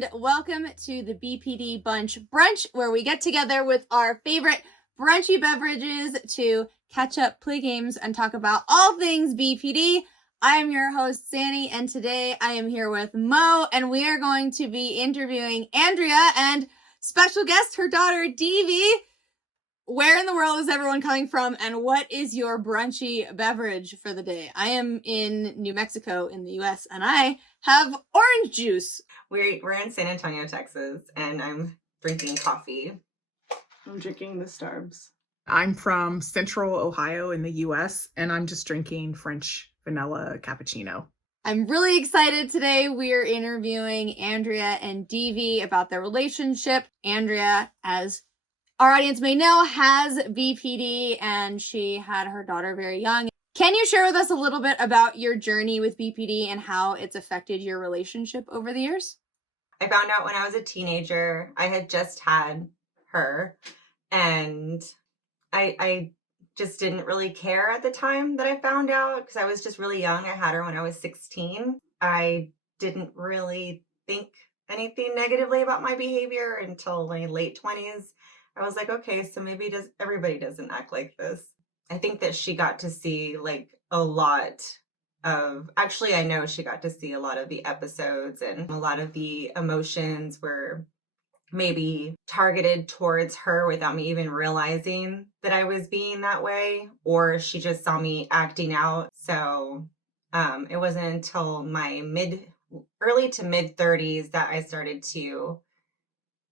and welcome to the BPD Brunch, where we get together with our favorite brunchy beverages to catch up, play games, and talk about all things BPD. I am your host, Xannie, and today I am here with Mo, and we are going to be interviewing Andrea and special guest, her daughter, Divi. Where in the world is everyone coming from, and what is your brunchy beverage for the day? I am in New Mexico in the U.S., and I have orange juice. We're in San Antonio, Texas, and I'm drinking coffee. I'm drinking the Starbs. I'm from Central Ohio in the U.S., and I'm just drinking French vanilla cappuccino. I'm really excited today. We're interviewing Andrea and Divi about their relationship. Andrea, as our audience may know, has BPD, and she had her daughter very young. Can you share with us a little bit about your journey with BPD and how it's affected your relationship over the years? I found out when I was a teenager. I had just had her, and I just didn't really care at the time that I found out because I was just really young. I had her when I was 16. I didn't really think anything negatively about my behavior until my late 20s. I was like, okay, so maybe everybody doesn't act like this. I think that she got to see a lot of, actually, I know she got to see a lot of the episodes, and a lot of the emotions were maybe targeted towards her without me even realizing that I was being that way, or she just saw me acting out. So it wasn't until my early to mid 30s that I started to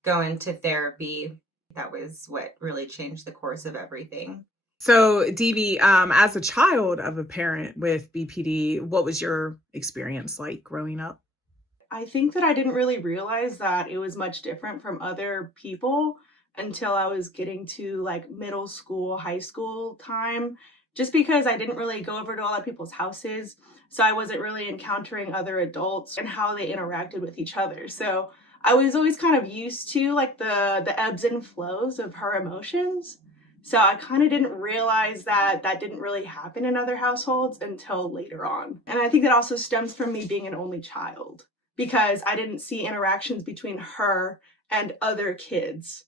go into therapy. That was what really changed the course of everything. So, Divi, as a child of a parent with BPD, what was your experience like growing up? I think that I didn't really realize that it was much different from other people until I was getting to middle school, high school time, just because I didn't really go over to a lot of people's houses. So I wasn't really encountering other adults and how they interacted with each other. So I was always kind of used to the ebbs and flows of her emotions. So I kind of didn't realize that didn't really happen in other households until later on. And I think that also stems from me being an only child, because I didn't see interactions between her and other kids.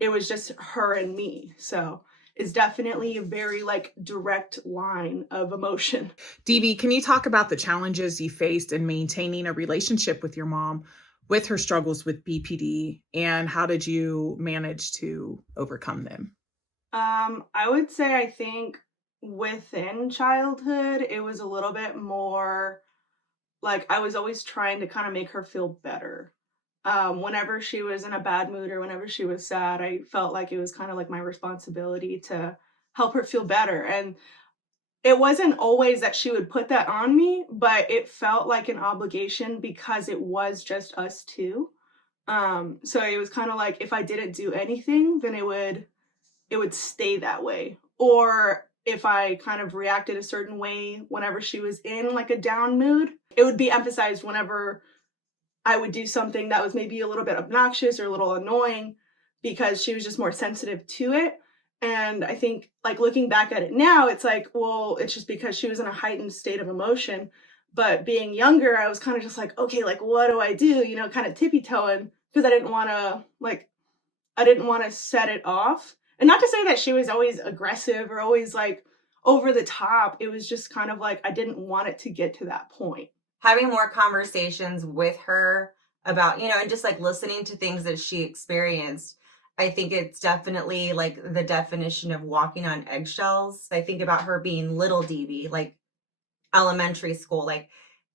It was just her and me. So it's definitely a very direct line of emotion. Divi, can you talk about the challenges you faced in maintaining a relationship with your mom with her struggles with BPD, and how did you manage to overcome them? I would say I think within childhood, it was a little bit more I was always trying to kind of make her feel better. Whenever she was in a bad mood or whenever she was sad, I felt like it was kind of my responsibility to help her feel better. And it wasn't always that she would put that on me, but it felt like an obligation because it was just us two. So it was kind of like if I didn't do anything, then it would stay that way. Or if I kind of reacted a certain way whenever she was in a down mood, it would be emphasized whenever I would do something that was maybe a little bit obnoxious or a little annoying, because she was just more sensitive to it. And I think looking back at it now, it's well, it's just because she was in a heightened state of emotion. But being younger, I was kind of just okay, what do I do? Kind of tippy toeing, because I didn't want to set it off. And not to say that she was always aggressive or always over the top. It was just kind of I didn't want it to get to that point. Having more conversations with her about, and just listening to things that she experienced. I think it's definitely the definition of walking on eggshells. I think about her being little Divi, elementary school.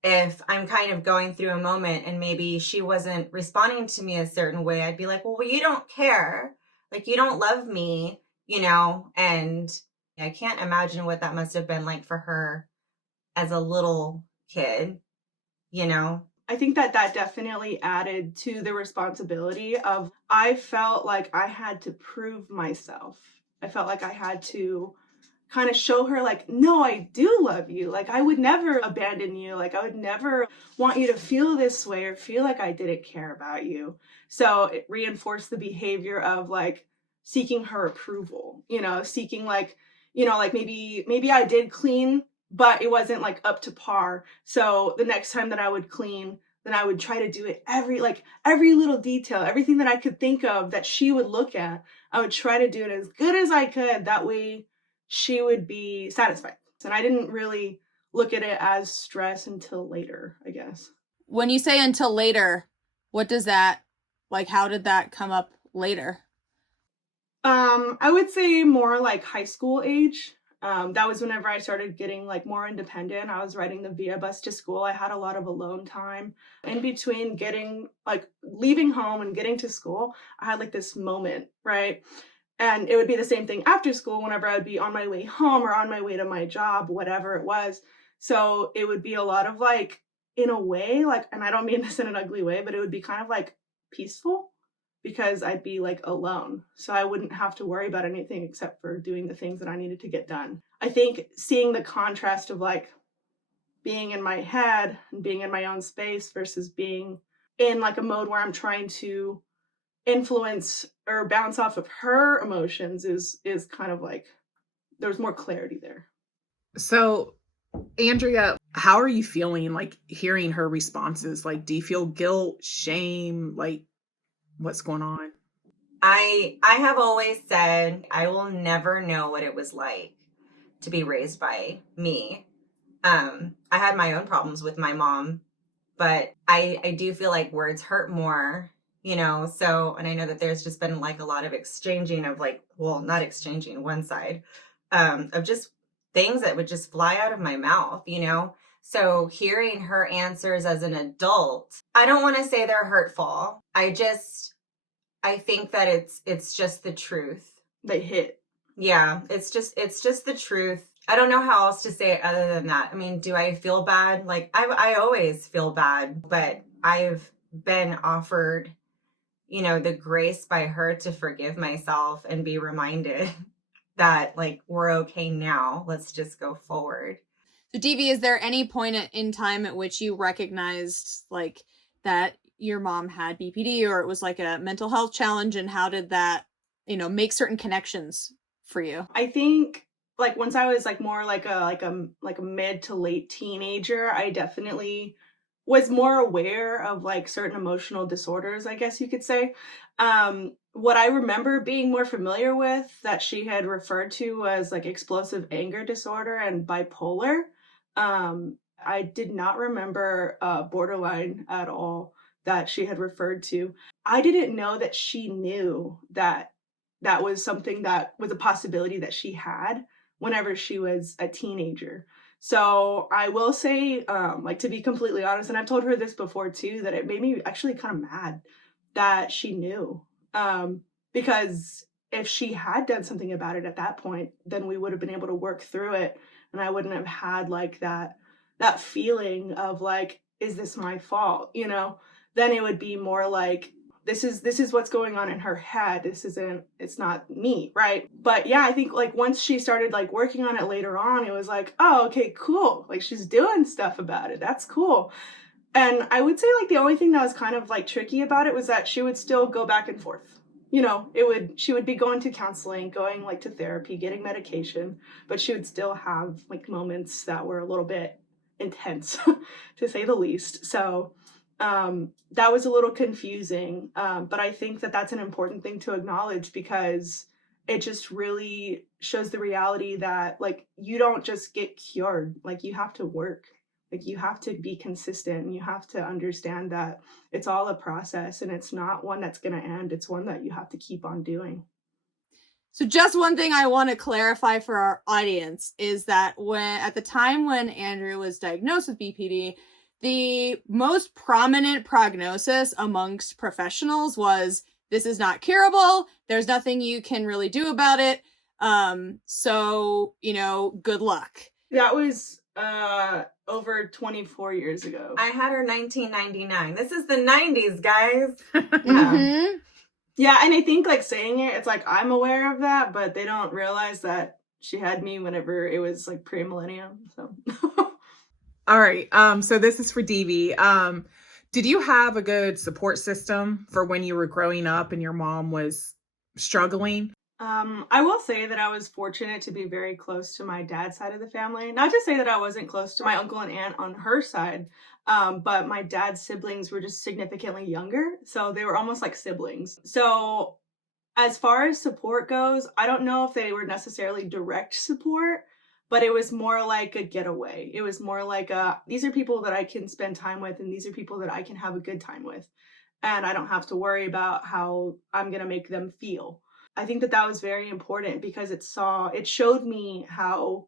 If I'm kind of going through a moment and maybe she wasn't responding to me a certain way, I'd be well, you don't care. You don't love me, and I can't imagine what that must have been like for her as a little kid, I think that definitely added to the responsibility of, I felt like I had to prove myself. I felt like I had to kind of show her no, I do love you. I would never abandon you. I would never want you to feel this way or feel like I didn't care about you. So it reinforced the behavior of seeking her approval, seeking maybe I did clean, but it wasn't up to par. So the next time that I would clean, then I would try to do it every little detail, everything that I could think of that she would look at. I would try to do it as good as I could. That way she would be satisfied. And I didn't really look at it as stress until later, I guess. When you say until later, what does that, like, how did that come up later? I would say more like high school age. That was whenever I started getting like more independent. I was riding the VIA bus to school. I had a lot of alone time in between leaving home and getting to school. I had like this moment, right? And it would be the same thing after school whenever I would be on my way home or on my way to my job, whatever it was. So it would be a lot of like, in a way, like, and I don't mean this in an ugly way, but it would be kind of like peaceful because I'd be like alone. So I wouldn't have to worry about anything except for doing the things that I needed to get done. I think seeing the contrast of like being in my head and being in my own space versus being in like a mode where I'm trying to influence or bounce off of her emotions is kind of like, there's more clarity there. So, Andrea, how are you feeling like hearing her responses? Like, do you feel guilt, shame? Like, what's going on? I have always said I will never know what it was like to be raised by me. I had my own problems with my mom, but I do feel like words hurt more, so, and I know that there's just been like a lot of exchanging of like, well, not exchanging one side, of just things that would just fly out of my mouth, So hearing her answers as an adult, I don't want to say they're hurtful. I think that it's just the truth. They hit. Yeah, it's just the truth. I don't know how else to say it other than that. I mean, do I feel bad? Like I always feel bad, but I've been offered, the grace by her to forgive myself and be reminded that like we're okay now. Let's just go forward. So Divi, is there any point in time at which you recognized like that your mom had BPD or it was like a mental health challenge, and how did that, make certain connections for you? I think like once I was like more like a mid to late teenager, I definitely was more aware of like certain emotional disorders, I guess you could say. What I remember being more familiar with that she had referred to was like explosive anger disorder and bipolar. I did not remember borderline at all that she had referred to. I didn't know that she knew that that was something that was a possibility that she had whenever she was a teenager. So I will say, like, to be completely honest, and I've told her this before too, that it made me actually kind of mad that she knew. Because if she had done something about it at that point, then we would have been able to work through it. And I wouldn't have had like that feeling of like, is this my fault? Then it would be more like, this is what's going on in her head. It's not me, right? But yeah, I think like once she started like working on it later on, it was like, oh, okay, cool. Like she's doing stuff about it. That's cool. And I would say like the only thing that was kind of like tricky about it was that she would still go back and forth. She would be going to counseling, going like to therapy, getting medication, but she would still have like moments that were a little bit intense to say the least. So that was a little confusing, but I think that that's an important thing to acknowledge because it just really shows the reality that like you don't just get cured. Like you have to work, like you have to be consistent, and you have to understand that it's all a process and it's not one that's going to end. It's one that you have to keep on doing. So just one thing I want to clarify for our audience is that at the time when Andrea was diagnosed with BPD, the most prominent prognosis amongst professionals was this is not curable. There's nothing you can really do about it. So, good luck. That was over 24 years ago. I had her 1999. This is the 90s, guys. Mm-hmm. Yeah, and I think like saying it, it's like I'm aware of that, but they don't realize that she had me whenever it was like pre-millennium. So all right. So this is for Divi. Did you have a good support system for when you were growing up and your mom was struggling? I will say that I was fortunate to be very close to my dad's side of the family. Not to say that I wasn't close to my uncle and aunt on her side, but my dad's siblings were just significantly younger, so they were almost like siblings. So as far as support goes, I don't know if they were necessarily direct support, but it was more like a getaway. It was more like these are people that I can spend time with, and these are people that I can have a good time with. And I don't have to worry about how I'm going to make them feel. I think that that was very important because it showed me how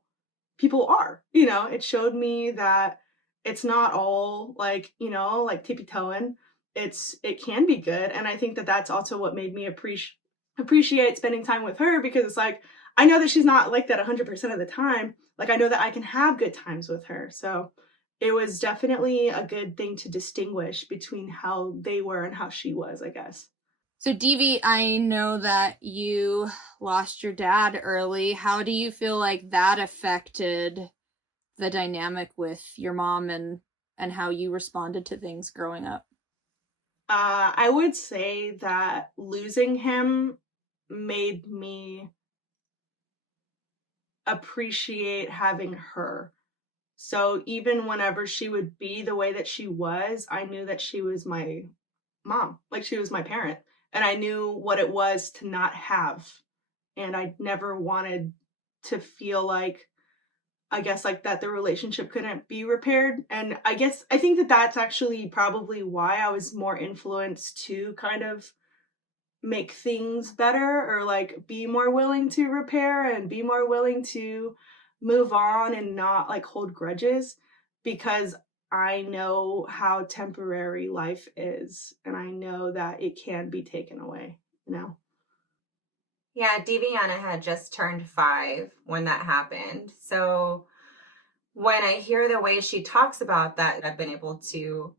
people are, it showed me that it's not all like, like tippy-toeing. It can be good. And I think that that's also what made me appreciate spending time with her, because it's like, I know that she's not like that 100% of the time. Like, I know that I can have good times with her. So it was definitely a good thing to distinguish between how they were and how she was, I guess. So, Divi, I know that you lost your dad early. How do you feel like that affected the dynamic with your mom and how you responded to things growing up? I would say that losing him made me appreciate having her. So even whenever she would be the way that she was, I knew that she was my mom, like she was my parent. And I knew what it was to not have. And I never wanted to feel like, I guess, like that the relationship couldn't be repaired. And I think that that's actually probably why I was more influenced to kind of make things better, or like be more willing to repair and be more willing to move on and not like hold grudges, because I know how temporary life is and I know that it can be taken away, Yeah, Divianna had just turned 5 when that happened. So when I hear the way she talks about that, I've been able to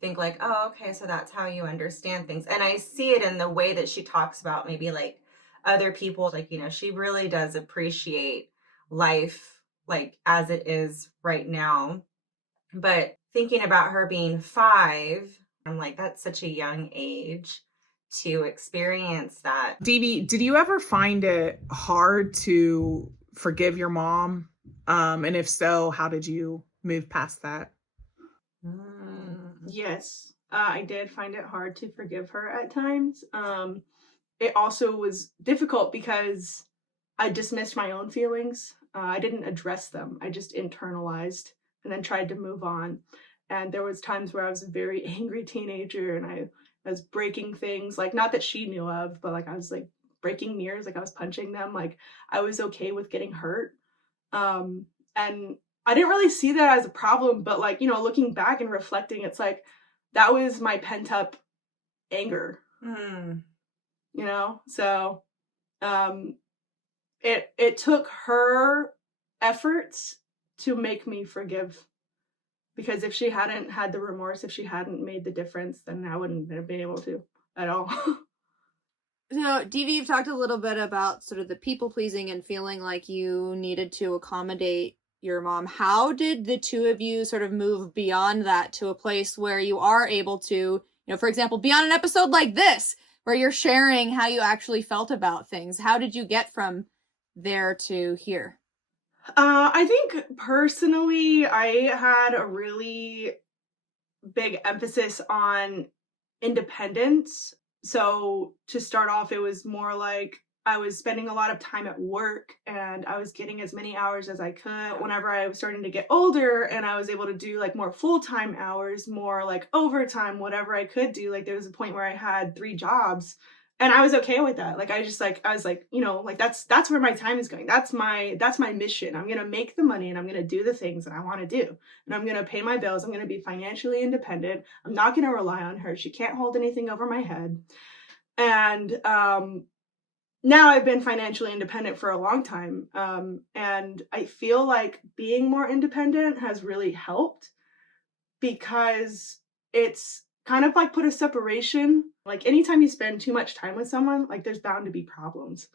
think like, oh, okay, so that's how you understand things. And I see it in the way that she talks about maybe like other people, like, she really does appreciate life like as it is right now. But thinking about her being 5, I'm like, that's such a young age to experience that. Divi, did you ever find it hard to forgive your mom? And if so, how did you move past that? Yes, I did find it hard to forgive her at times. It also was difficult because I dismissed my own feelings. I didn't address them. I just internalized and then tried to move on. And there was times where I was a very angry teenager and I was breaking things, like not that she knew of, but like I was like breaking mirrors, like I was punching them. Like I was okay with getting hurt. And I didn't really see that as a problem, but like, looking back and reflecting, it's like that was my pent up anger. So it took her efforts to make me forgive, because if she hadn't had the remorse, if she hadn't made the difference, then I wouldn't have been able to at all. So, Divi, you've talked a little bit about sort of the people pleasing and feeling like you needed to accommodate your mom. How did the two of you sort of move beyond that to a place where you are able to, for example, be on an episode like this, where you're sharing how you actually felt about things? How did you get from there to here? I think personally, I had a really big emphasis on independence. So to start off, it was more like I was spending a lot of time at work and I was getting as many hours as I could. Whenever I was starting to get older and I was able to do like more full-time hours, more like overtime, whatever I could do, like there was a point where I had 3 jobs and I was okay with that. Like I was like, like that's where my time is going. That's my mission. I'm going to make the money and I'm going to do the things that I want to do. And I'm going to pay my bills. I'm going to be financially independent. I'm not going to rely on her. She can't hold anything over my head. And now I've been financially independent for a long time. And I feel like being more independent has really helped, because it's kind of like put a separation. Like anytime you spend too much time with someone, like there's bound to be problems.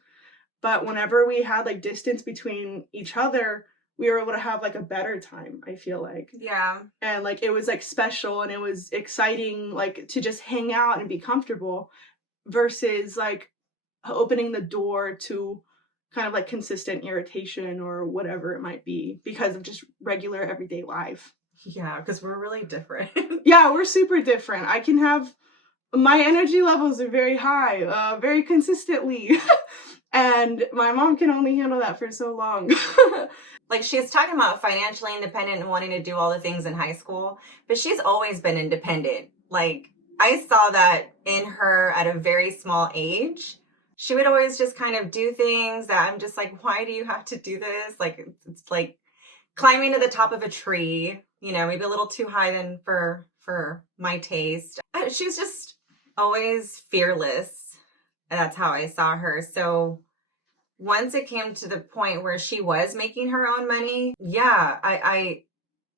But whenever we had like distance between each other, we were able to have like a better time, I feel like. Yeah. And like it was like special and it was exciting, like to just hang out and be comfortable, versus like opening the door to kind of like consistent irritation or whatever it might be because of just regular everyday life. Yeah, because we're really different. Yeah, we're super different. I can have my energy levels are very high, very consistently. And my mom can only handle that for so long. Like, she's talking about financially independent and wanting to do all the things in high school, but she's always been independent. Like, I saw that in her at a very small age. She would always just kind of do things that I'm just like, why do you have to do this? Like, it's like climbing to the top of a tree, you know, maybe a little too high than for my taste. She's just always fearless. And that's how I saw her. So once it came to the point where she was making her own money, yeah, I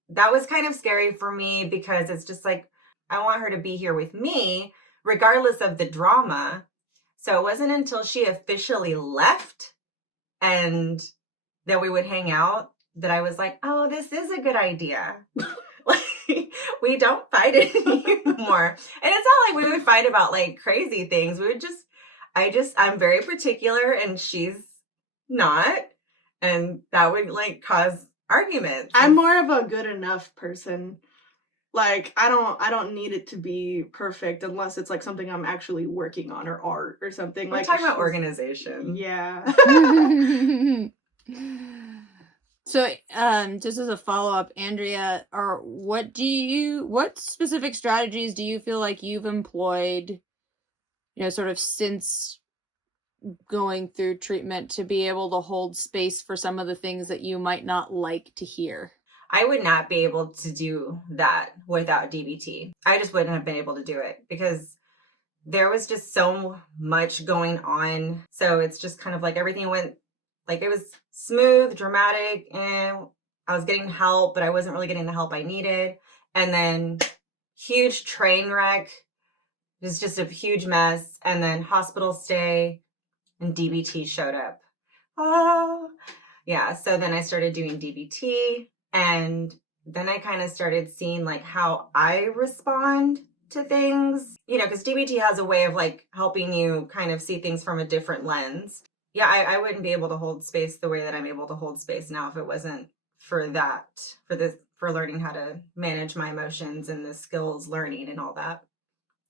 that was kind of scary for me because it's just like, I want her to be here with me, regardless of the drama. So it wasn't until she officially left and that we would hang out that I was like, oh, this is a good idea. Like, we don't fight anymore. And it's not like we would fight about like crazy things. We would I'm very particular and she's not. And that would like cause arguments. I'm more of a good enough person. Like, I don't need it to be perfect unless it's like something I'm actually working on or art or something. We're like talking about organization. Yeah. So, just as a follow-up, Andrea, or what specific strategies do you feel like you've employed, you know, sort of since going through treatment to be able to hold space for some of the things that you might not like to hear? I would not be able to do that without DBT. I just wouldn't have been able to do it because there was just so much going on. So it's just kind of like everything went, like it was smooth, dramatic, and I was getting help, but I wasn't really getting the help I needed. And then huge train wreck. It was just a huge mess. And then hospital stay and DBT showed up. Oh, yeah. So then I started doing DBT. And then I kind of started seeing like how I respond to things, you know, because DBT has a way of like helping you kind of see things from a different lens. Yeah, I wouldn't be able to hold space the way that I'm able to hold space now if it wasn't for that, for learning how to manage my emotions and the skills learning and all that.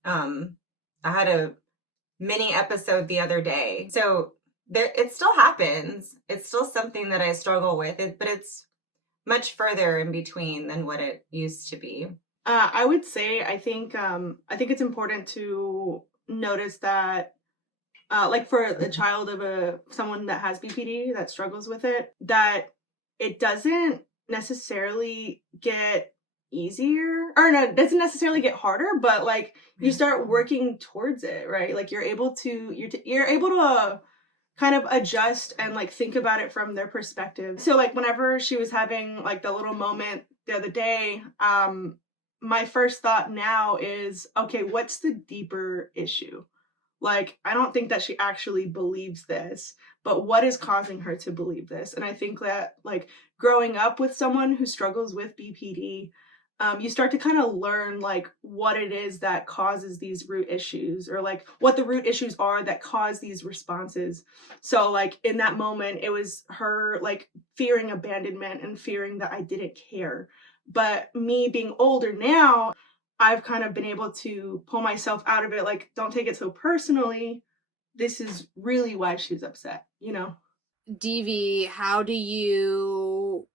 I had a mini episode the other day. So it still happens. It's still something that I struggle with, but it's much further in between than what it used to be. I would say I think it's important to notice that like for the child of someone that has BPD that struggles with it, that it doesn't necessarily get easier, or no, it doesn't necessarily get harder, but like you start working towards it, right? Like you're able to kind of adjust and like think about it from their perspective. So like whenever she was having like the little moment the other day, my first thought now is, okay, what's the deeper issue? Like, I don't think that she actually believes this, but what is causing her to believe this? And I think that like growing up with someone who struggles with BPD, you start to kind of learn like what it is that causes these root issues, or like what the root issues are that cause these responses. So like in that moment, it was her like fearing abandonment and fearing that I didn't care. But me being older now, I've kind of been able to pull myself out of it. Like, don't take it so personally. This is really why she's upset, you know? Divi, how do you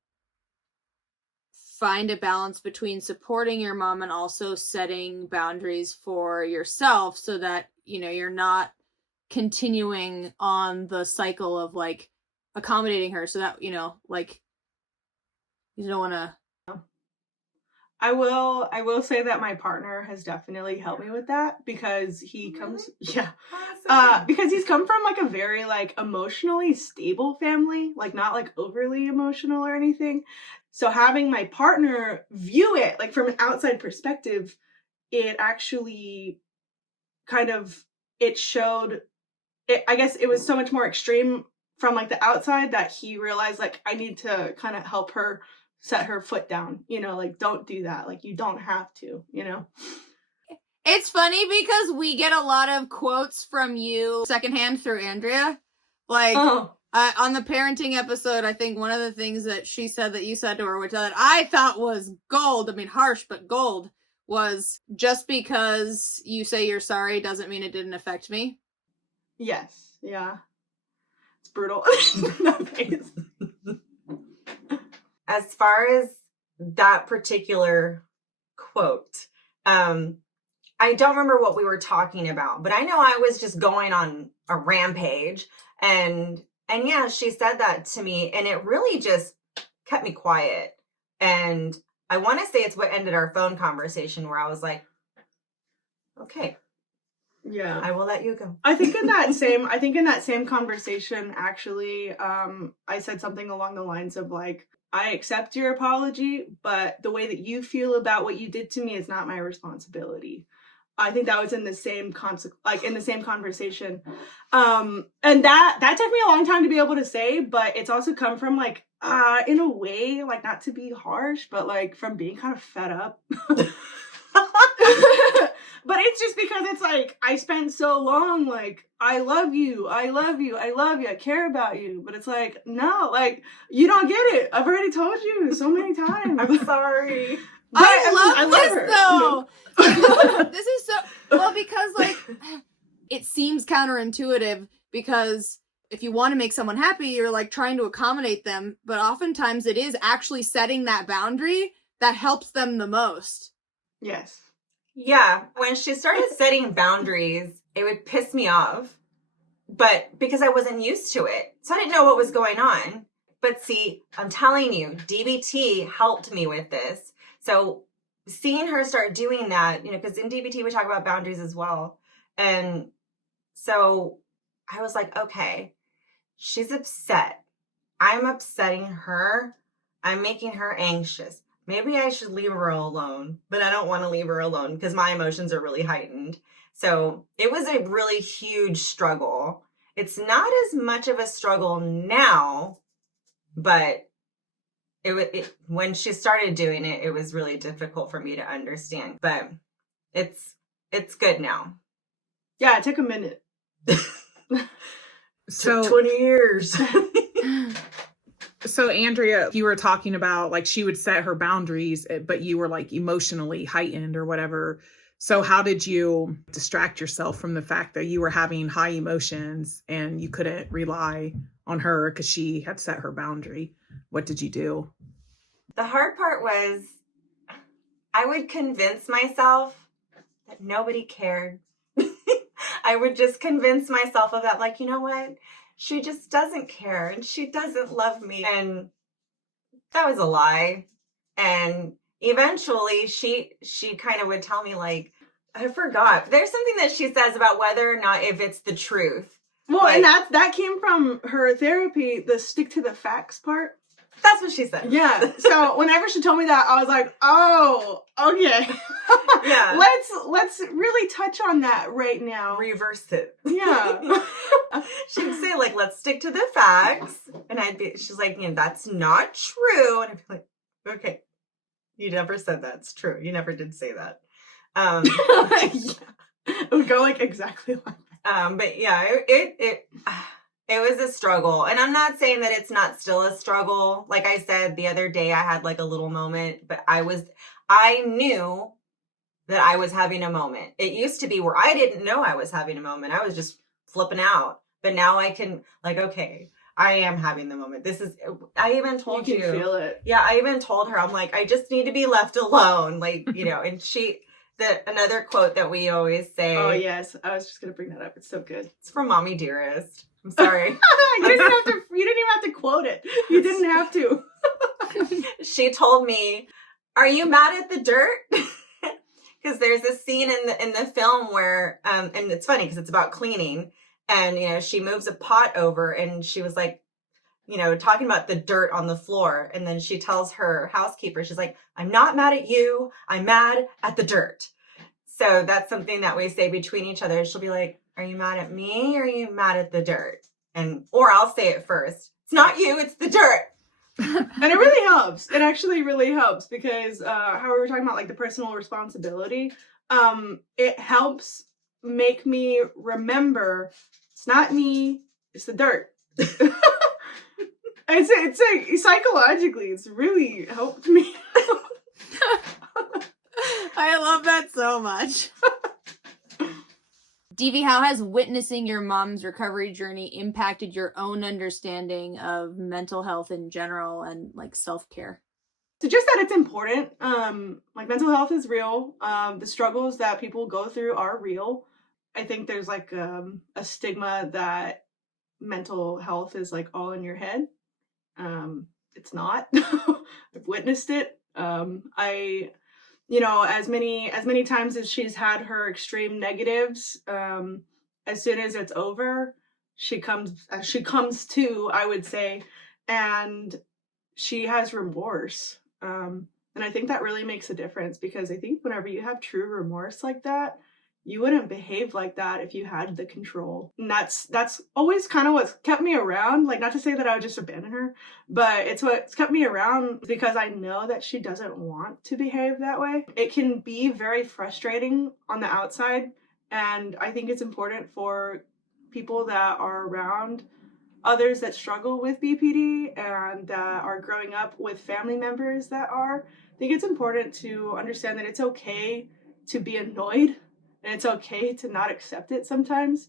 find a balance between supporting your mom and also setting boundaries for yourself so that, you know, you're not continuing on the cycle of like accommodating her, so that, you know, like you don't want to. I will say that my partner has definitely helped me with that because he comes, because he's come from like a very like emotionally stable family, like not like overly emotional or anything. So having my partner view it like from an outside perspective, it actually kind of, it showed it, I guess it was so much more extreme from like the outside that he realized like I need to kind of help her set her foot down, you know, like don't do that, like you don't have to, you know. It's funny because we get a lot of quotes from you secondhand through Andrea. Like, Oh, on the parenting episode, I think one of the things that she said that you said to her, which that I thought was gold, I mean, harsh, but gold, was just because you say you're sorry doesn't mean it didn't affect me. Yes. Yeah. It's brutal. That face. as far as that particular quote, I don't remember what we were talking about, but I know I was just going on a rampage, and yeah, she said that to me, and it really just kept me quiet. And I want to say it's what ended our phone conversation, where I was like, okay, Yeah. I will let you go. I think in that same conversation, actually, I said something along the lines of like, I accept your apology, but the way that you feel about what you did to me is not my responsibility. I think that was in the same conversation. And that took me a long time to be able to say, but it's also come from like, in a way, like not to be harsh, but like from being kind of fed up. But it's just because it's like, I spent so long, like, I love you, I care about you. But it's like, no, like, you don't get it. I've already told you so many times. I'm sorry. But, I love this, her, though. This is so, well, because, like, it seems counterintuitive because if you want to make someone happy, you're, like, trying to accommodate them. But oftentimes it is actually setting that boundary that helps them the most. Yes. Yeah, when she started setting boundaries, it would piss me off, but because I wasn't used to it, so I didn't know what was going on. But see, I'm telling you, DBT helped me with this. So seeing her start doing that, because in DBT we talk about boundaries as well. And so I was like, okay, she's upset. I'm upsetting her. I'm making her anxious. Maybe I should leave her alone, but I don't want to leave her alone because my emotions are really heightened. So it was a really huge struggle. It's not as much of a struggle now, but when she started doing it, it was really difficult for me to understand. But it's good now. Yeah, it took a minute. So 20 years. So Andrea, you were talking about like she would set her boundaries, but you were like emotionally heightened or whatever. So how did you distract yourself from the fact that you were having high emotions and you couldn't rely on her because she had set her boundary? What did you do? The hard part was I would convince myself that nobody cared. I would just convince myself of that, like, you know what? She just doesn't care and she doesn't love me. And that was a lie. And eventually she kind of would tell me, like, I forgot. There's something that she says about whether or not if it's the truth. Well, like, and that came from her therapy, the stick to the facts part. That's what she said. Yeah. So whenever she told me that, I was like, oh, okay. Yeah. Let's really touch on that right now. Reverse it. Yeah. She'd say, like, let's stick to the facts. And she's like, that's not true. And I'd be like, okay, you never said that's true. You never did say that. It would go like exactly like that. But yeah, it was a struggle. And I'm not saying that it's not still a struggle. Like I said, the other day I had like a little moment, but I knew that I was having a moment. It used to be where I didn't know I was having a moment. I was just flipping out. But now I can, like, okay, I am having the moment. I even told you. You can feel it. Yeah, I even told her, I'm like, I just need to be left alone. Like, and another quote that we always say. Oh, yes. I was just going to bring that up. It's so good. It's from Mommy Dearest. I'm sorry. You didn't even have to quote it. You didn't have to. She told me, "Are you mad at the dirt?" Because there's a scene in the film where, and it's funny because it's about cleaning, and she moves a pot over, and she was like, talking about the dirt on the floor, and then she tells her housekeeper, she's like, "I'm not mad at you. I'm mad at the dirt." So that's something that we say between each other. She'll be like, "Are you mad at me or are you mad at the dirt?" Or I'll say it first. It's not you, it's the dirt. And it really helps. It actually really helps because how we were talking about like the personal responsibility. it helps make me remember it's not me, it's the dirt. It's like psychologically, it's really helped me. I love that so much. Divi, how has witnessing your mom's recovery journey impacted your own understanding of mental health in general and like self-care? So just that it's important. Like mental health is real. The struggles that people go through are real. I think there's like a stigma that mental health is like all in your head. It's not. I've witnessed it. As many times as she's had her extreme negatives, as soon as it's over, she comes to, I would say, and she has remorse. And I think that really makes a difference, because I think whenever you have true remorse like that, you wouldn't behave like that if you had the control. And that's always kind of what's kept me around. Like, not to say that I would just abandon her, but it's what's kept me around, because I know that she doesn't want to behave that way. It can be very frustrating on the outside, and I think it's important for people that are around others that struggle with BPD and that are growing up with family members that are. I think it's important to understand that it's okay to be annoyed, and it's okay to not accept it sometimes.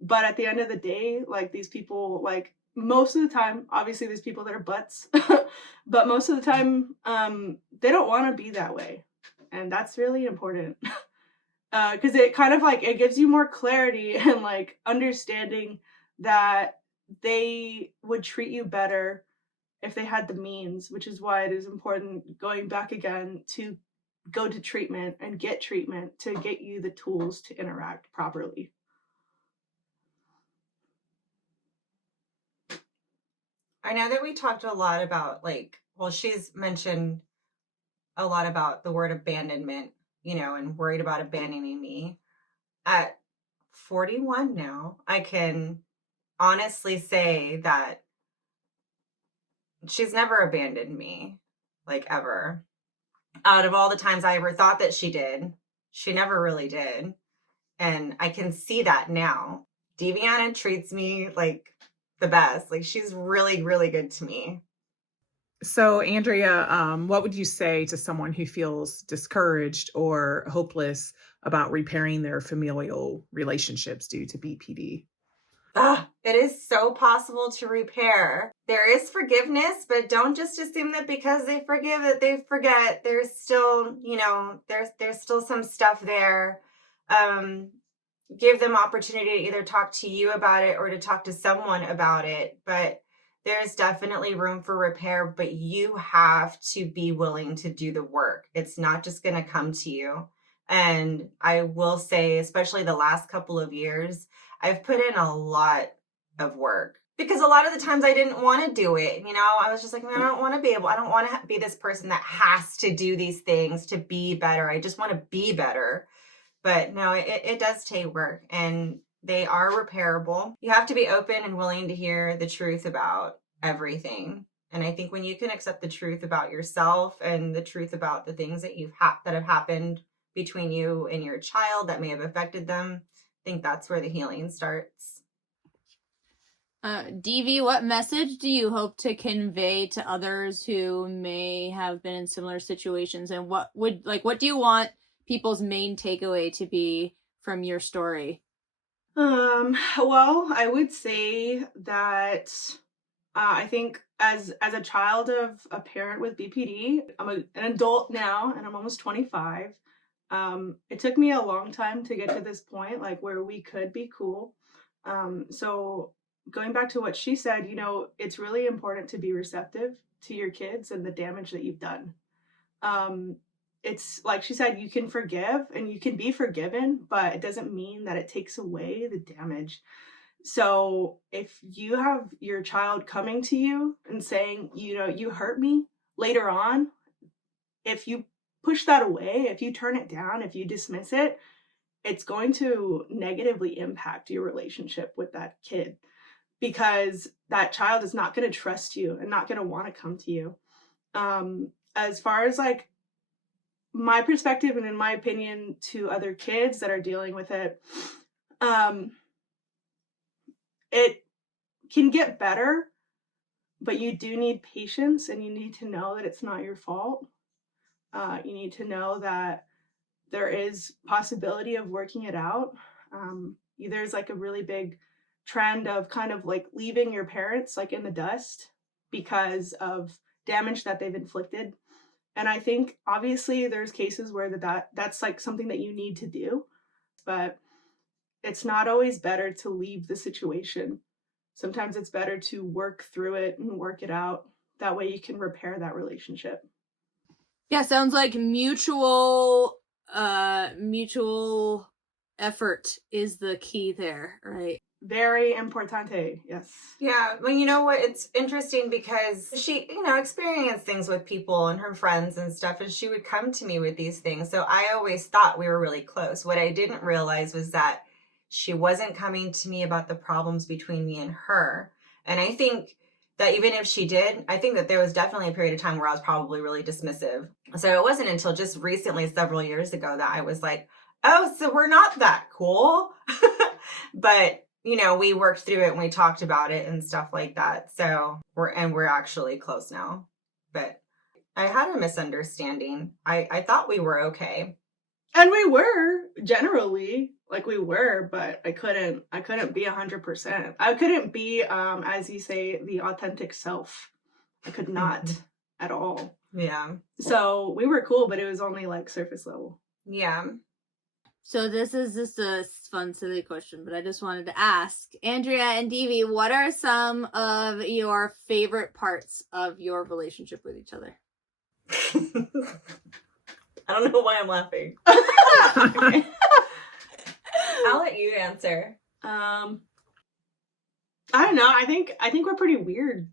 But at the end of the day, like, these people, like, most of the time, obviously there's people that are butts, but most of the time, they don't want to be that way. And that's really important. Because it kind of like, it gives you more clarity and like understanding that they would treat you better if they had the means, which is why it is important, going back again, to go to treatment and get treatment to get you the tools to interact properly. I know that we talked a lot about, like, well, she's mentioned a lot about the word abandonment, and worried about abandoning me. At 41 now, I can honestly say that she's never abandoned me, like, ever. Out of all the times I ever thought that she did, she never really did. And I can see that now. Divianna treats me like the best. Like, she's really, really good to me. So, Andrea, what would you say to someone who feels discouraged or hopeless about repairing their familial relationships due to BPD? It is so possible to repair. There is forgiveness, but don't just assume that because they forgive that they forget. There's still, there's still some stuff there. Give them opportunity to either talk to you about it or to talk to someone about it. But there's definitely room for repair, but you have to be willing to do the work. It's not just going to come to you. And I will say, especially the last couple of years, I've put in a lot of work, because a lot of the times I didn't want to do it. I was just like, I don't want to be this person that has to do these things to be better. I just want to be better. But no, it does take work, and they are repairable. You have to be open and willing to hear the truth about everything. And I think when you can accept the truth about yourself and the truth about the things that that have happened between you and your child that may have affected them, I think that's where the healing starts. Divi, what message do you hope to convey to others who may have been in similar situations, and what do you want people's main takeaway to be from your story? Well, I would say that I think as a child of a parent with BPD, I'm an adult now, and I'm almost 25. It took me a long time to get to this point, like, where we could be cool. So going back to what she said, it's really important to be receptive to your kids and the damage that you've done. It's like she said, you can forgive and you can be forgiven, but it doesn't mean that it takes away the damage. So if you have your child coming to you and saying, you hurt me later on, if you push that away, if you turn it down, if you dismiss it, it's going to negatively impact your relationship with that kid, because that child is not going to trust you and not going to want to come to you. As far as like my perspective and in my opinion to other kids that are dealing with it, it can get better, but you do need patience, and you need to know that it's not your fault. You need to know that there is possibility of working it out. There's like a really big trend of kind of like leaving your parents like in the dust because of damage that they've inflicted. And I think obviously there's cases where that's like something that you need to do, but it's not always better to leave the situation. Sometimes it's better to work through it and work it out. That way you can repair that relationship. Yeah, sounds like mutual effort is the key there, right? Very importante, yes. Yeah, well, you know what? It's interesting because she, experienced things with people and her friends and stuff, and she would come to me with these things. So I always thought we were really close. What I didn't realize was that she wasn't coming to me about the problems between me and her. And I think that even if she did, I think that there was definitely a period of time where I was probably really dismissive. So it wasn't until just recently, several years ago, that I was like, oh, so we're not that cool. But we worked through it and we talked about it and stuff like that. So we're actually close now. But I had a misunderstanding. I thought we were okay. And we were generally like we were, but I couldn't be 100%. I couldn't be, as you say, the authentic self. I could not at all. Yeah. So we were cool, but it was only like surface level. Yeah. So this is just a fun, silly question, but I just wanted to ask, Andrea and Divi, what are some of your favorite parts of your relationship with each other? I don't know why I'm laughing. Okay. I'll let you answer. I don't know. I think we're pretty weird.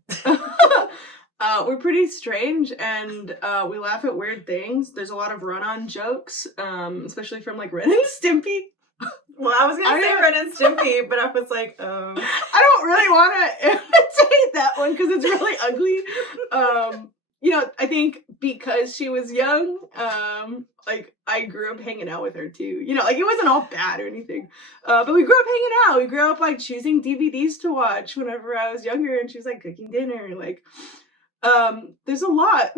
We're pretty strange, and we laugh at weird things. There's a lot of run-on jokes, especially from like Ren and Stimpy. Well, I was gonna say Ren and Stimpy, but I was like, I don't really want to imitate that one because it's really ugly. I think because she was young, like I grew up hanging out with her too. Like it wasn't all bad or anything. But we grew up hanging out. We grew up like choosing DVDs to watch whenever I was younger, and she was like cooking dinner. Like, there's a lot.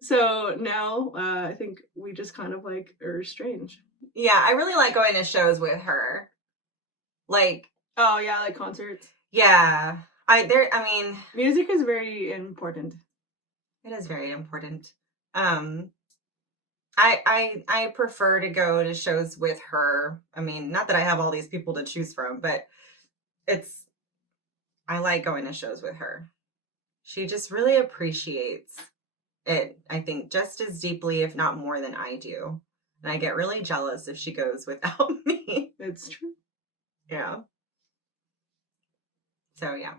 So now, I think we just kind of like are strange. Yeah, I really like going to shows with her. Like, oh yeah, like concerts. Yeah, music is very important. It is very important. I prefer to go to shows with her. I mean, not that I have all these people to choose from, but I like going to shows with her. She just really appreciates it, I think, just as deeply, if not more than I do. And I get really jealous if she goes without me. It's true. Yeah. So, yeah.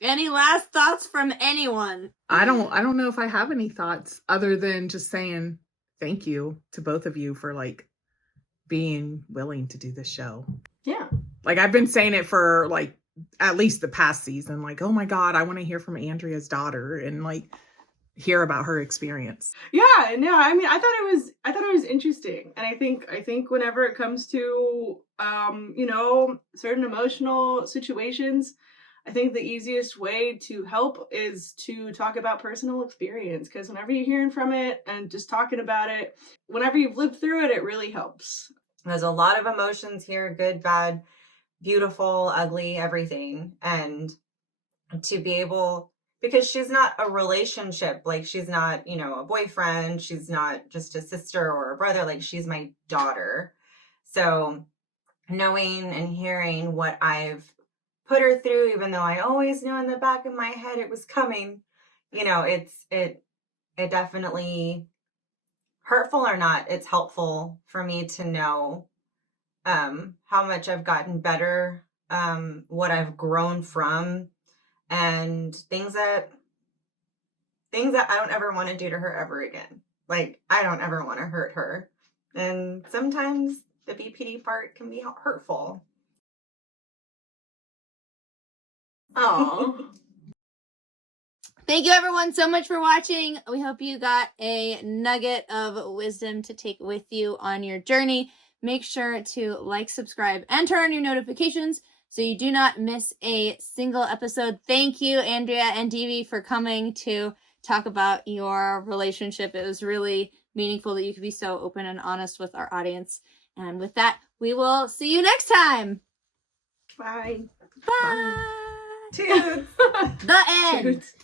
Any last thoughts from anyone? I don't know if I have any thoughts other than just saying thank you to both of you for like being willing to do this show. Yeah. Like I've been saying it for like at least the past season, like, oh my God, I want to hear from Andrea's daughter and like hear about her experience. Yeah, no, I mean, I thought it was interesting. And I think whenever it comes to, certain emotional situations, I think the easiest way to help is to talk about personal experience, because whenever you're hearing from it and just talking about it, whenever you've lived through it, it really helps. There's a lot of emotions here, good, bad, beautiful, ugly, everything. And to be able, because she's not a relationship, like she's not, a boyfriend, she's not just a sister or a brother, like she's my daughter. So knowing and hearing what I've put her through, even though I always knew in the back of my head it was coming, it definitely, hurtful or not, it's helpful for me to know how much I've gotten better, what I've grown from, and things that I don't ever want to do to her ever again. Like, I don't ever want to hurt her. And sometimes the BPD part can be hurtful. Oh. Thank you everyone so much for watching. We hope you got a nugget of wisdom to take with you on your journey. Make sure to like, subscribe, and turn on your notifications so you do not miss a single episode. Thank you, Andrea and Divi, for coming to talk about your relationship. It was really meaningful that you could be so open and honest with our audience. And with that, we will see you next time. Bye. Bye. Toots. The end. Toots.